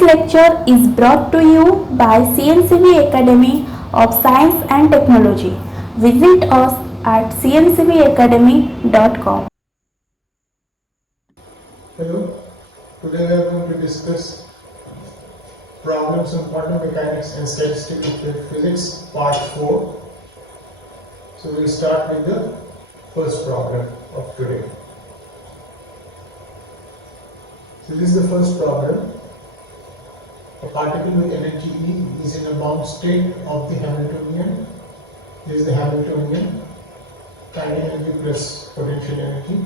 This lecture is brought to you by CNCB Academy of Science and Technology. Visit us at cncbacademy.com. Hello, today we are going to discuss problems on quantum mechanics and statistical physics part 4. So we'll start with the first problem of today. So this is the first problem. A particle with energy E is in a bound state of the Hamiltonian. This is the Hamiltonian kinetic energy plus potential energy.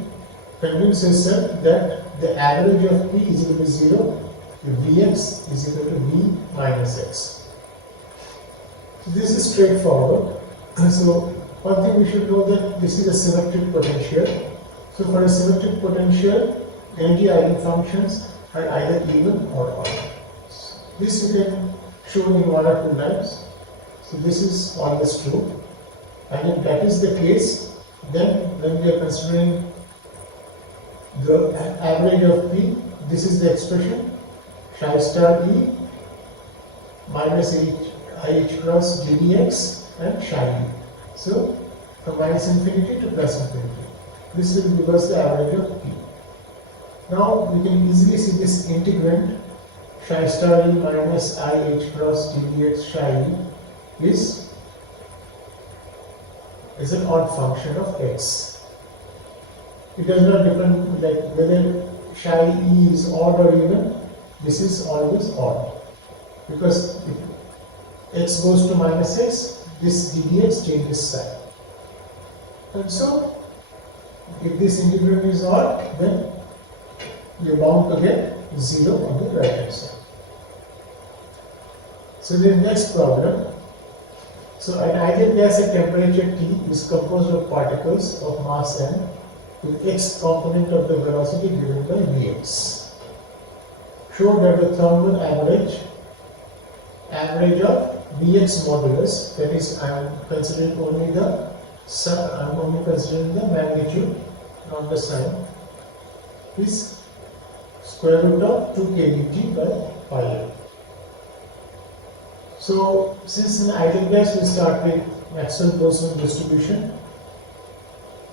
Convince yourself that the average of P is equal to 0 if Vx is equal to V minus x. So this is straightforward. So one thing we should know that this is a symmetric potential. So for a symmetric potential, energy eigenfunctions are either even or odd. This you can show in one or two lines. So this is always true. And if that is the case, then when we are considering the average of P, this is the expression psi star E minus IH cross GDX and psi E. So from minus infinity to plus infinity. This will give us the average of P. Now we can easily see this integrand psi star E minus IH cross GDX psi E is an odd function of x. It does not depend like whether psi E is odd or even. This is always odd because if x goes to minus x, this ddx changes sign. And so, if this integrand is odd, then you are bound to get 0 on the right hand side. So the next problem. So an ideal gas at temperature T is composed of particles of mass m with x component of the velocity given by Vx. Show that the thermal average of Vx modulus, that is I am considering only the magnitude, not the sign, is square root of 2 kBT by pi L. So since in ideal gas we start with Maxwell-Boltzmann distribution.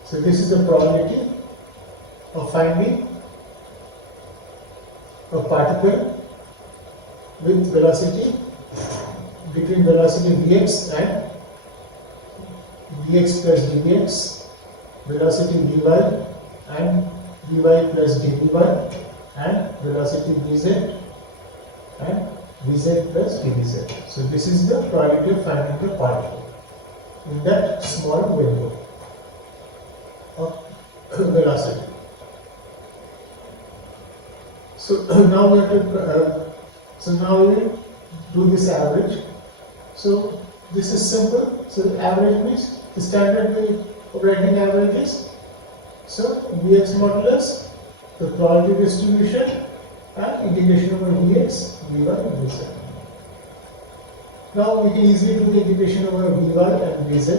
So this is the probability of finding a particle with velocity between velocity Vx and Vx plus dVx, velocity Vy and Vy plus dVy, and velocity Vz and Vz plus dVz. So this is the probability of finding the particle in that small window of velocity. So now we have to do this average. So this is simple. So the average means the standard way of writing average is Vx modulus, the probability distribution, and integration over Vx, Vy, and Vz. Now we can easily do the integration over Vy and Vz.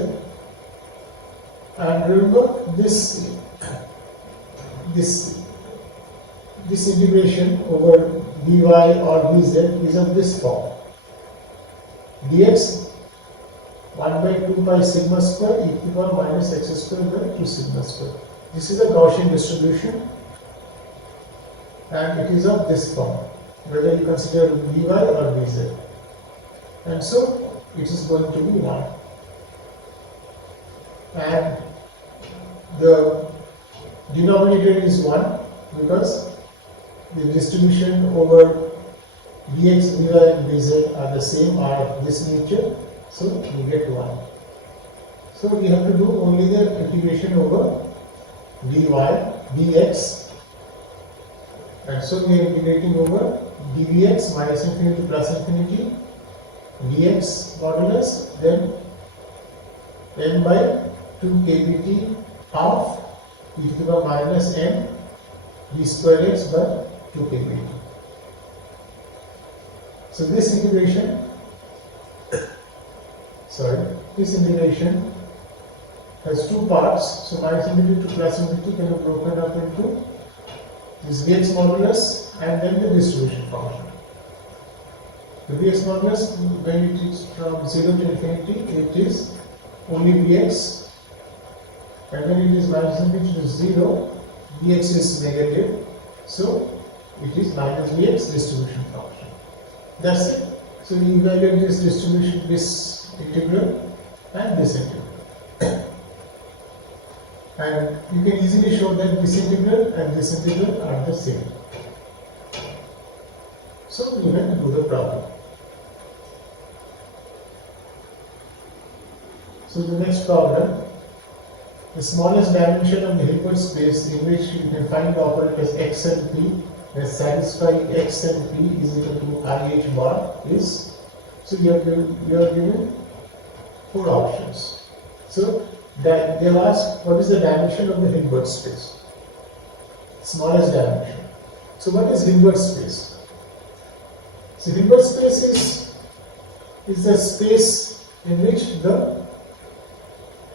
And remember this integration over Vy or Vz is of this form. Dx 1 by 2 pi sigma square e to the power minus x square by 2 sigma square. This is a Gaussian distribution and it is of this form, whether you consider Vy or Vz. And so it is going to be 1. And the denominator is 1 because the distribution over Vx, Vy and Vz are the same, are of this nature, so we get 1. So we have to do only the integration over Vx, and so we are integrating over dVx minus infinity to plus infinity, Vx modulus, then m by 2 kBT half e to the power minus m v square x by 2 kBT. So this integration has two parts. So minus infinity to plus infinity can be broken up into this Vx modulus and then the distribution function. The Vx modulus, when it is from 0 to infinity, it is only Vx, and when it is minus infinity to 0, Vx is negative, so it is minus Vx distribution function. That's it. So we evaluate this distribution, this integral and this integral. And you can easily show that this integral and this integral are the same. So we can do the problem. So the next problem, the smallest dimension of the Hilbert space in which you can find the operators x and p that satisfy x and p is equal to IH bar is, so you are given 4 options. So that they have asked what is the dimension of the Hilbert space, smallest dimension. So what is Hilbert space? So Hilbert space is the space in which the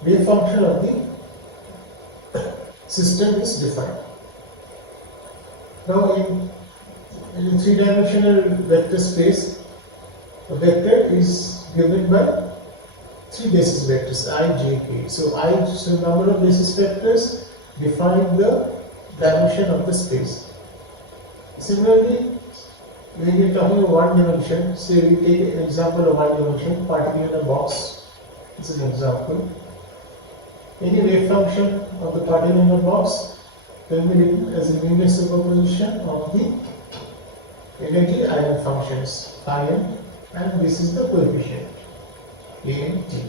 wave function of the system is defined. Now in 3-dimensional vector space, a vector is given by 3 basis vectors I, j, k. So number of basis vectors define the dimension of the space. Similarly, when we are talking about 1 dimension, say we take an example of 1 dimension, particle in a box. This is an example. Any wave function of the particle in a box can be written as a linear superposition of the energy eigenfunctions phi n, and this is the coefficient a and t.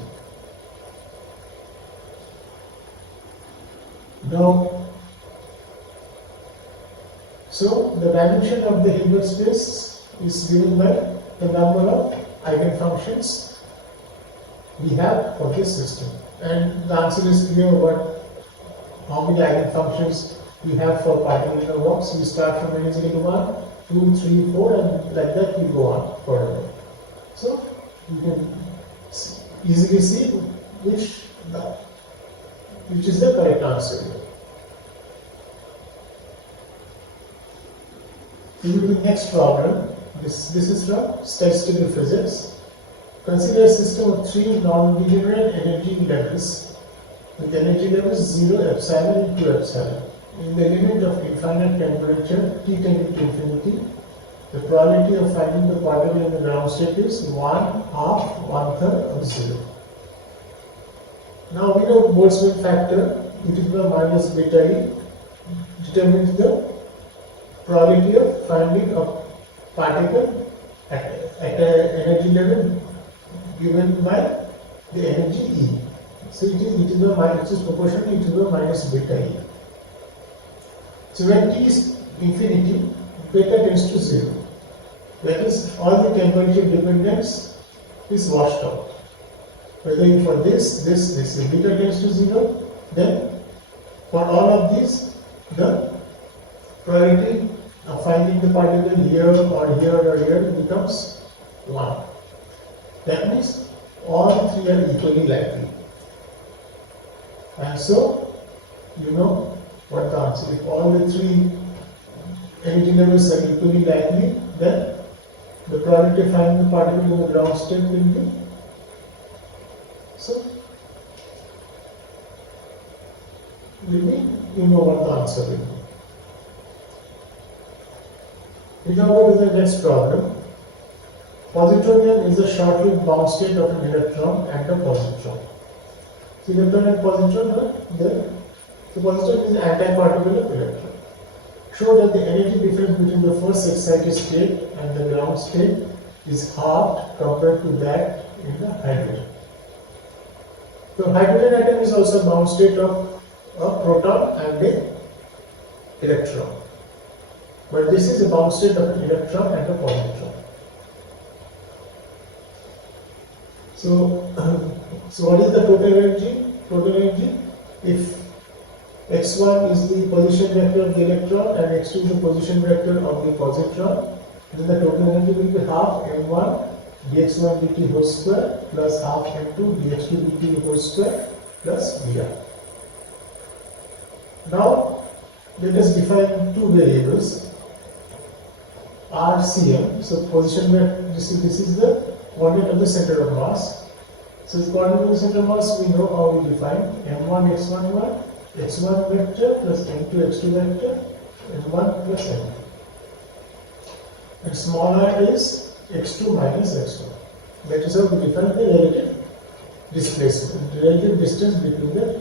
Now, so the dimension of the Hilbert space is given by the number of eigenfunctions we have for this system, and the answer is clear about how many eigenfunctions we have for particle in a box. We start from n is equal to 1, 2, 3, 4, and like that we go on further. So you can easily see which is the correct answer here. We will do the next problem. This is from statistical physics. Consider a system of 3 non-degenerate energy levels with energy levels 0, epsilon and 2 epsilon. In the limit of infinite temperature, T tending to infinity, the probability of finding the particle in the ground state is 1/2, 1/3 of 0. Now we know Boltzmann factor e to the minus beta e determines the probability of finding a particle at an energy level given by the energy E. So it is e to the minus, it is proportional e to the minus beta E. So when T is infinity, beta tends to 0. That is, all the temperature dependence is washed out. Whether for this, if beta tends to 0, then for all of these, the probability of finding the particle here or here or here becomes 1. That means all 3 are equally likely. And so, you know what the answer is. If all the 3 energy levels are equally likely, then the probability of finding the particle in the ground state will be. So, you know what the answer will be. We now go to the next problem. Positronium is a short-lived bound state of an electron and a positron. So, electron and positron are there. The positron is an antiparticle of electron. Show that the energy difference between the first excited state and the ground state is halved compared to that in the hydrogen. So, hydrogen atom is also a bound state of a proton and an electron. But this is a bound state of an electron and a positron. So what is the total energy? Total energy, if x1 is the position vector of the electron and x2 is the position vector of the positron, then the total energy will be half m1 dx1 dt whole square plus half m2 dx2 dt whole square plus Vr. Now let us define 2 variables. RCM. So position where this is the coordinate of the center of mass. So the coordinate of the center of mass we know how we define m1 x1 x1 vector plus m2 x2 vector m1 plus m2. And small r is x2 minus x1. That is how we define the relative displacement, the relative distance between the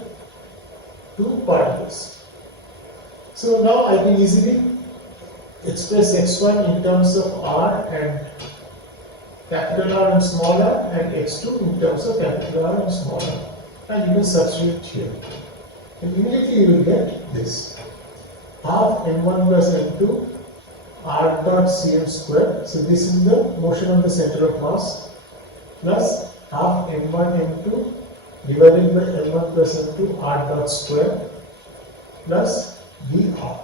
two particles. So now I can easily express x1 in terms of r and capital R and small r, and x2 in terms of capital R and small r. And you can substitute here. And immediately you will get this. Half m1 plus m2 r dot cm square. So this is the motion of the center of mass plus half m1 m2 divided by m1 plus m2 r dot square plus dr.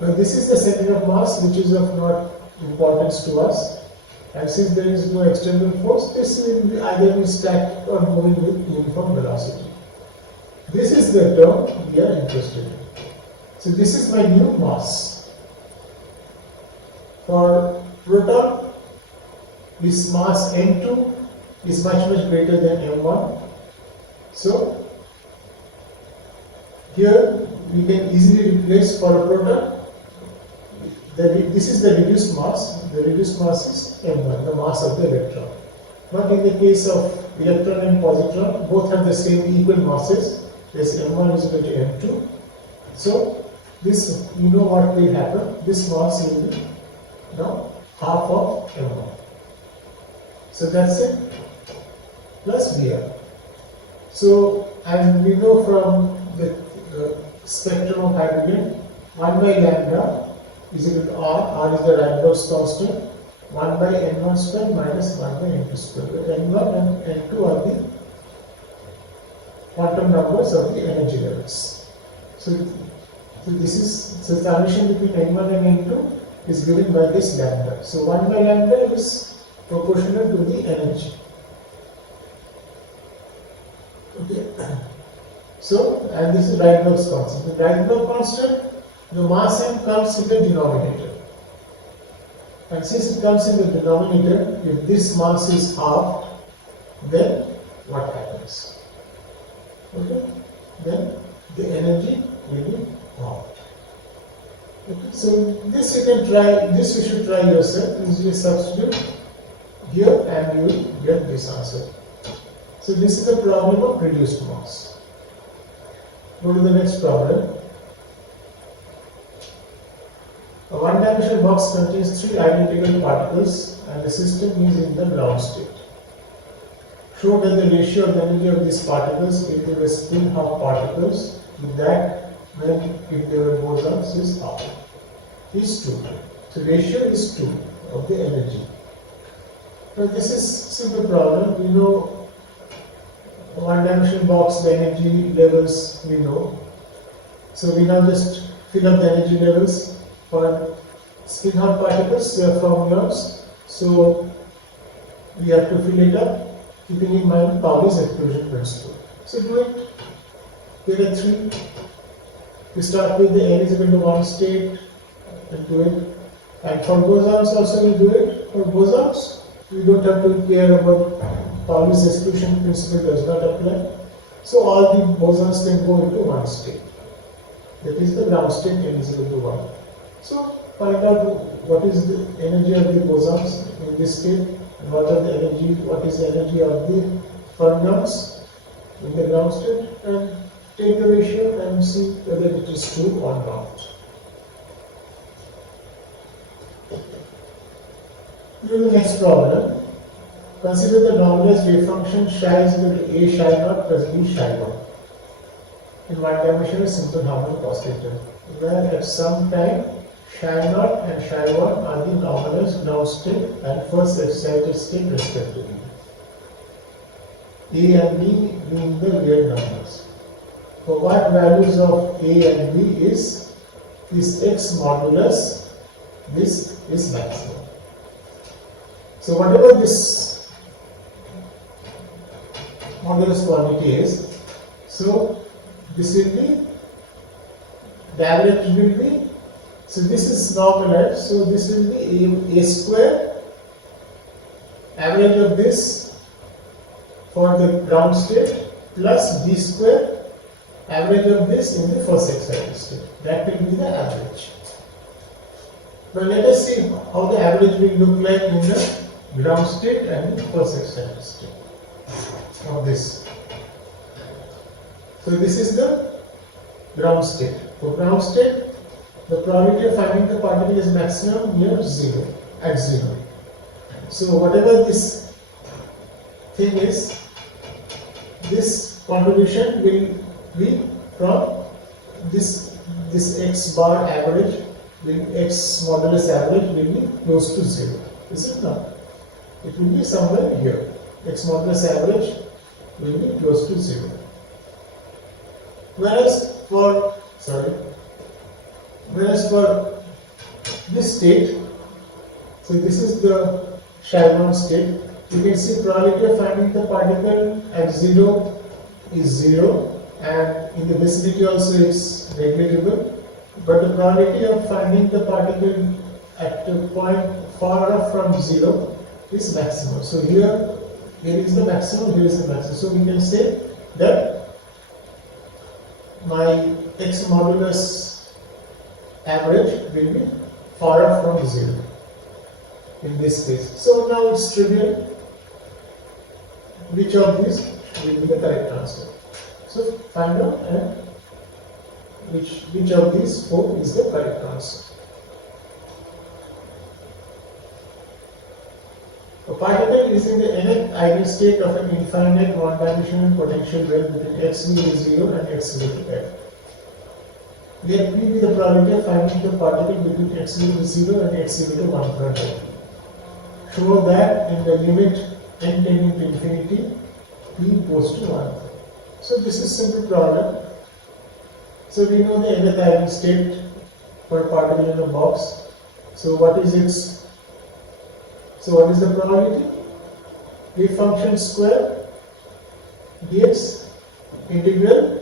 Now this is the center of mass, which is of not importance to us, and since there is no external force, this will either be static or moving with uniform velocity. This is the term we are interested in. So this is my new mass. For proton, this mass m2 is much greater than m1. So here we can easily replace for a proton. This is the reduced mass. The reduced mass is m1, the mass of the electron. But in the case of electron and positron, both have the same equal masses. Yes, m1 is equal to m2. So this, you know what will happen. This mass will be now half of m1. So that's it. Plus Vr. So, and we know from the spectrum of hydrogen, 1 by lambda is equal to r is the Rydberg's constant, 1 by n1 square minus 1 by n2 square. N1 and n2 are the quantum numbers of the energy levels. So the summation between n1 and n2 is given by this lambda. So 1 by lambda is proportional to the energy. Okay. So, and this is Rydberg's constant. The Rydberg constant, the mass m comes in the denominator. And since it comes in the denominator, if this mass is halved, then what happens? Okay? Then the energy will be halved. Okay? So this you can try, this you should try yourself. Easily substitute here and you will get this answer. So this is the problem of reduced mass. Go to the next problem. A one-dimensional box contains three identical particles and the system is in the ground state. Show that the ratio of the energy of these particles if they were spin-half particles with that when if they were bosons is half. Is 2. So ratio is 2 of the energy. Now this is simple problem. We know one-dimensional box, the energy levels we know. So we now just fill up the energy levels. For spin-half particles, they are formulas, so we have to fill it up, keeping in mind Pauli's exclusion principle. So do it. There are 3. We start with the n is equal to 1 state and do it. And for bosons also we do it. For bosons, we don't have to care about Pauli's exclusion principle does not apply. So all the bosons can go into 1 state. That is the ground state n is equal to 1. So find out what is the energy of the bosons in this state and what is the energy of the fermions in the ground state, and take the ratio and see whether it is true or not. Do the next problem. Consider the normalized wave function psi is equal to a psi naught plus b psi naught in one-dimensional simple harmonic oscillator, where at some time psi naught and psi 1 are the normalized ground state and first excited state respectively. A and B being the real numbers. For what values of A and B is this x modulus, this is maximum. So whatever this modulus quantity is, so this will be, the average will be So this is normalized, so this will be a square, average of this for the ground state, plus b square, average of this in the first excited state. That will be the average. But let us see how the average will look like in the ground state and the first excited state of this. So this is the ground state. For ground state, the probability of finding the particle is maximum near zero, at zero. So whatever this thing is, this contribution will be from this x bar average, x modulus average will be close to zero. Is it not? It will be somewhere here. X modulus average will be close to zero. Whereas for this state, so this is the Shalom state, you can see probability of finding the particle at zero is zero, and in the vicinity also it's negligible, but the probability of finding the particle at a point far off from zero is maximum. So here is the maximum, here is the maximum. So we can say that my x modulus average will be far off from zero in this case. So now it's trivial which of these will be the correct answer. So find out and which of these four is the correct answer. A particle is in the nth ideal state of an infinite one-dimensional potential well between x equal to 0 and x equal to f. Let P be the probability of finding the particle between x equal to 0 and x equal to 1/n. Show that in the limit n tending to infinity, P goes to 1. So this is simple problem. So we know the nth ideal state for a particle in a box. So what is the probability? Wave function square dx integral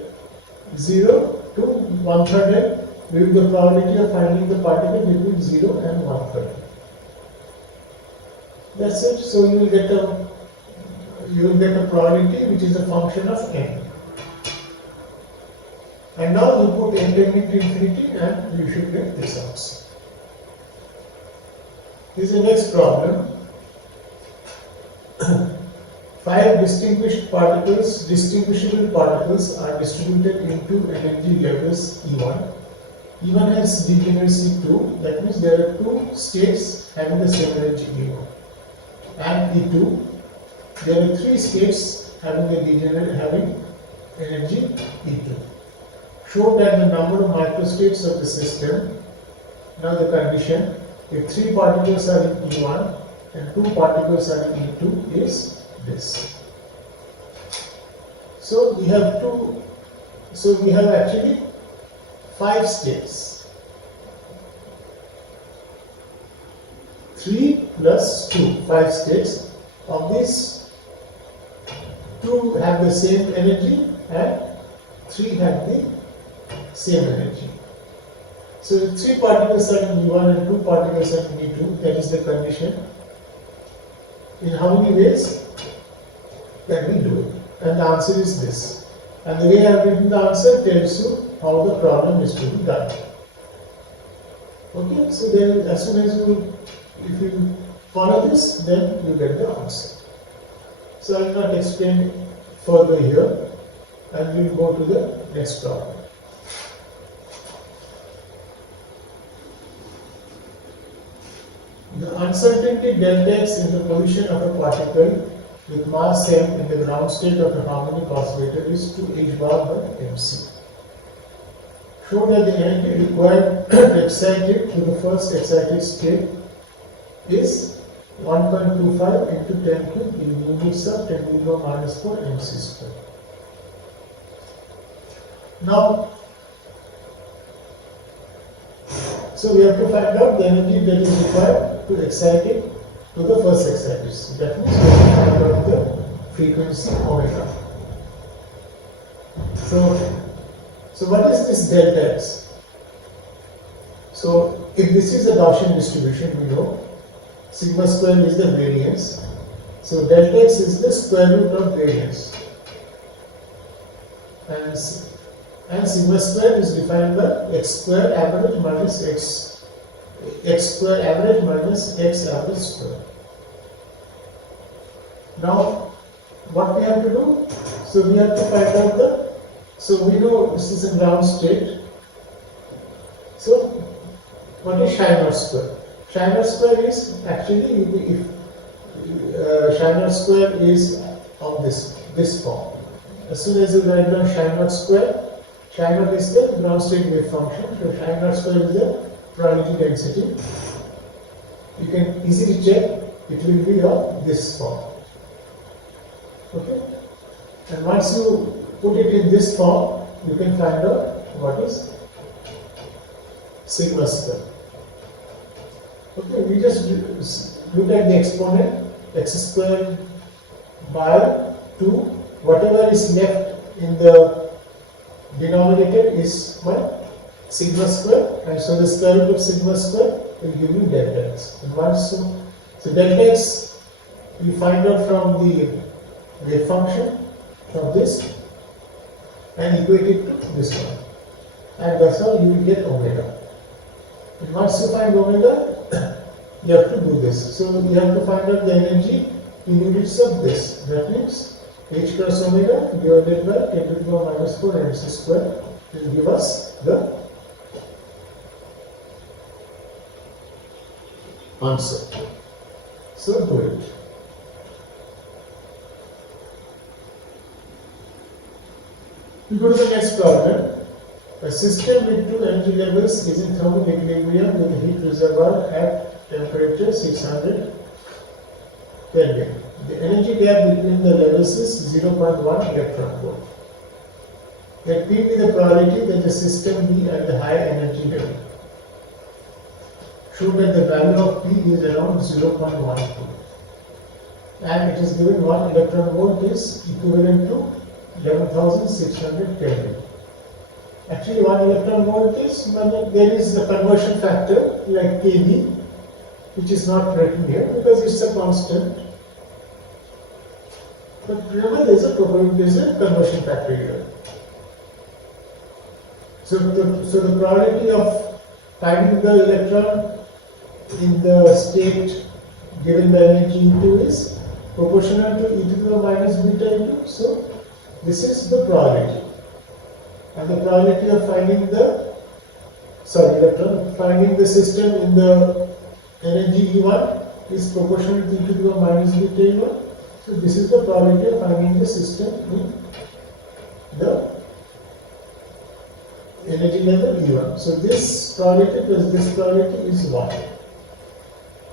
0 to 1/3 will be the probability of finding the particle between 0 and 1/3. That's it. So you will get a probability which is a function of n. And now you put n tending to infinity and you should get this answer. This is the next problem. 5 distinguishable particles are distributed into energy levels E1. E1 has degeneracy 2, that means there are two states having the same energy E1. And E2, there are three states having energy E2. Show that the number of microstates of the system, now the condition, if 3 particles are in E1 and 2 particles are in E2 is this. So we have actually 5 states. 3 plus 2, 5 states. Of these, 2 have the same energy and 3 have the same energy. So if 3 particles are in E1 and 2 particles are in E2, that is the condition. In how many ways can we do it? And the answer is this. And the way I have written the answer tells you how the problem is to be done. Okay, so then as soon as if you follow this, then you get the answer. So I will not explain further here, and we will go to the next problem. The uncertainty delta x in the position of a particle with mass m in the ground state of a harmonic oscillator is 2h bar by mc. Show that the energy required to excite it to the first excited state is 1.25 into 10 cube in units of 10 to the power minus 4 mc square. Now, so we have to find out the energy that is required to excite it to the first excited state. That means we have to find out the frequency omega. So what is this delta x? So if this is a Gaussian distribution, we know sigma square is the variance. So delta x is the square root of variance. And sigma square is defined by x square average minus x square average minus x average square. Now, what we have to do? So we have to find out so we know this is a ground state. So what is Schreiber square? Schreiber square is actually, if Schreiber square is of this form. As soon as you write down Schreiber square, Schreiber is the ground state wave function. So Schreiber square is the probability density. You can easily check it will be of this form. Okay? And once you put it in this form, you can find out what is sigma square. Okay, we just look at the exponent x square by 2. Whatever is left in the denominator is what? Sigma square, and so the square root of sigma square will give you delta x. And once so delta x you find out from the wave function from this and equate it to this one, and that's how you will get omega. And once you find omega, you have to do this. So you have to find out the energy in units of this. That means h cross omega divided by 10 to the power minus 4 mc square will give us the answer. So do it. We go to the next problem. A system with two energy levels is in thermal equilibrium with a heat reservoir at temperature 600 Kelvin. The energy gap between the levels is 0.1 electron volt. Let P be the probability that the system be at the high energy level. Show that the value of P is around 0.12. And it is given 1 electron volt is equivalent to 11,600 Kelvin. Actually, 1 electron volt is when there is the conversion factor like kV, which is not written here because it's a constant. But remember, there is a conversion factor here. So the probability of finding the electron in the state given the energy into is proportional to e to the power minus beta into. So this is the probability. And the probability of finding finding the system in the energy E1 is proportional to e to the power minus beta E1. So this is the probability of finding the system in the energy level E1. So this probability plus this probability is 1.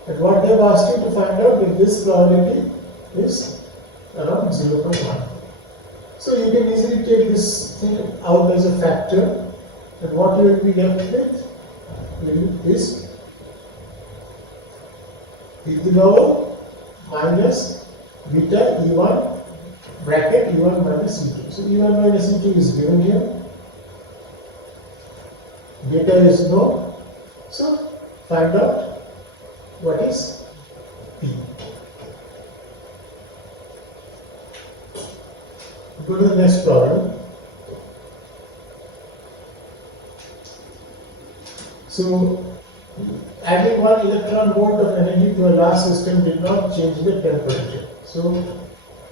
And what they have asked you to find out if this probability is around 0.1. So you can easily take this thing out as a factor, and what you will be left with is e to the power minus beta E1 bracket E1 minus E2. So E1 minus E2 is given here. Beta is known. So find out what is P. Go to the next problem. So, adding 1 electron volt of energy to a glass system did not change the temperature. So,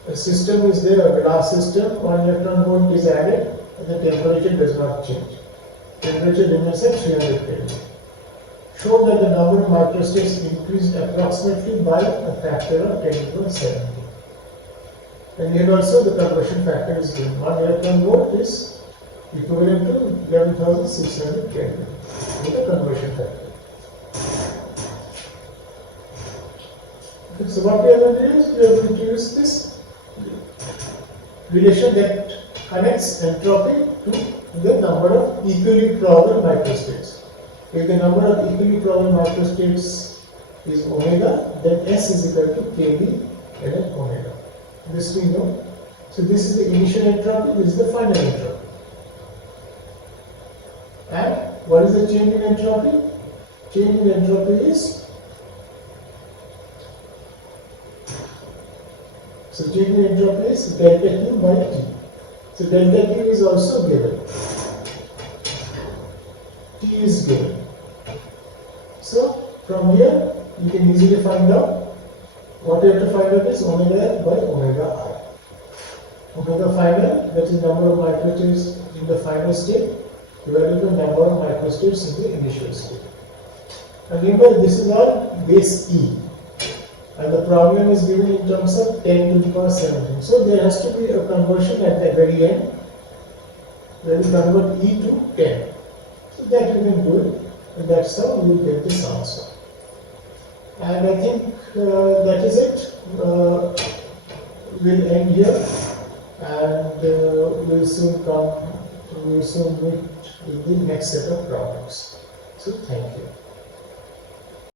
a system is there, a glass system, 1 electron volt is added, and the temperature does not change. Temperature remains at 300 Kelvin. Show that the number of microstates increased approximately by a factor of 10 to the power 70. And here also the conversion factor is given. 1 electron volt is equivalent to 11,600 Kelvin with the conversion factor. Okay, so what we are going to use? We are going to use this relation that connects entropy to the number of equally probable microstates. If the number of equally probable microstates is omega, then S is equal to kV ln omega. This we know. So this is the initial entropy, this is the final entropy. And what is the change in entropy? change in entropy is, so change in entropy is delta Q by T. So delta Q is also given. T is given. So from here you can easily find out what you have to find out is omega by omega I. Omega final, that is number of microstates in the final state, divided by number of microstates in the initial state. And remember, this is all base E. And the problem is given in terms of 10 to the power 17. So there has to be a conversion at the very end, where we convert E to 10. So that we can do it, and that's how we will get this answer. And I think that is it. We'll end here, and we'll soon meet with the next set of problems. So thank you.